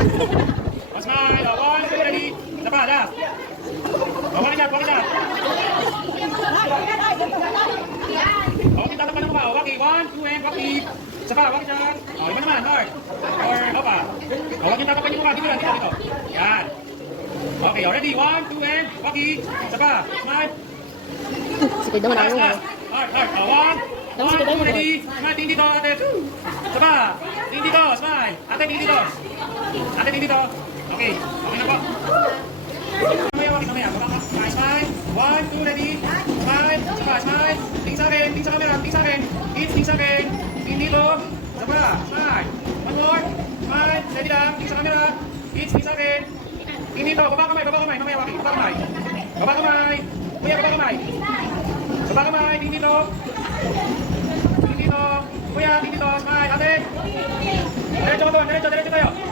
Oh, smile. Oh, 1, 2, ready. Isa pa, last. Oh, walk it out. Oh, kita tapan mo ba? Oh, walkie. 1, 2, and walkie. Isa pa, walkie dyan. Oh, iba naman, Lord. Or, pa. Oh, walkie tatapan niyo mukha. Dito. Yan. Okay, ready. 1, 2, and walkie. Isa pa, smile. Sikid naman ako. Last. Hard. Oh, 1, 2, ready. Smile, tingin dito, ate. Isa pa. Tingin dito, smile. Ate, tingin dito. Okay na po. Mamaya. Smile. 1, 2, ready. Smile. Smile. Tingin sa camera. Tingin sa akin. Tingin dito. Isa pa. Smile. One more. Smile. Steady lang. Tingin sa camera. Tingin sa akin. Tingin dito. Baba kamay. Mamaya, Waki. Baba kamay. Kuya, baba kamay. Tingin dito. Kuya, tingin dito. Smile. Ate. Diretso tayo.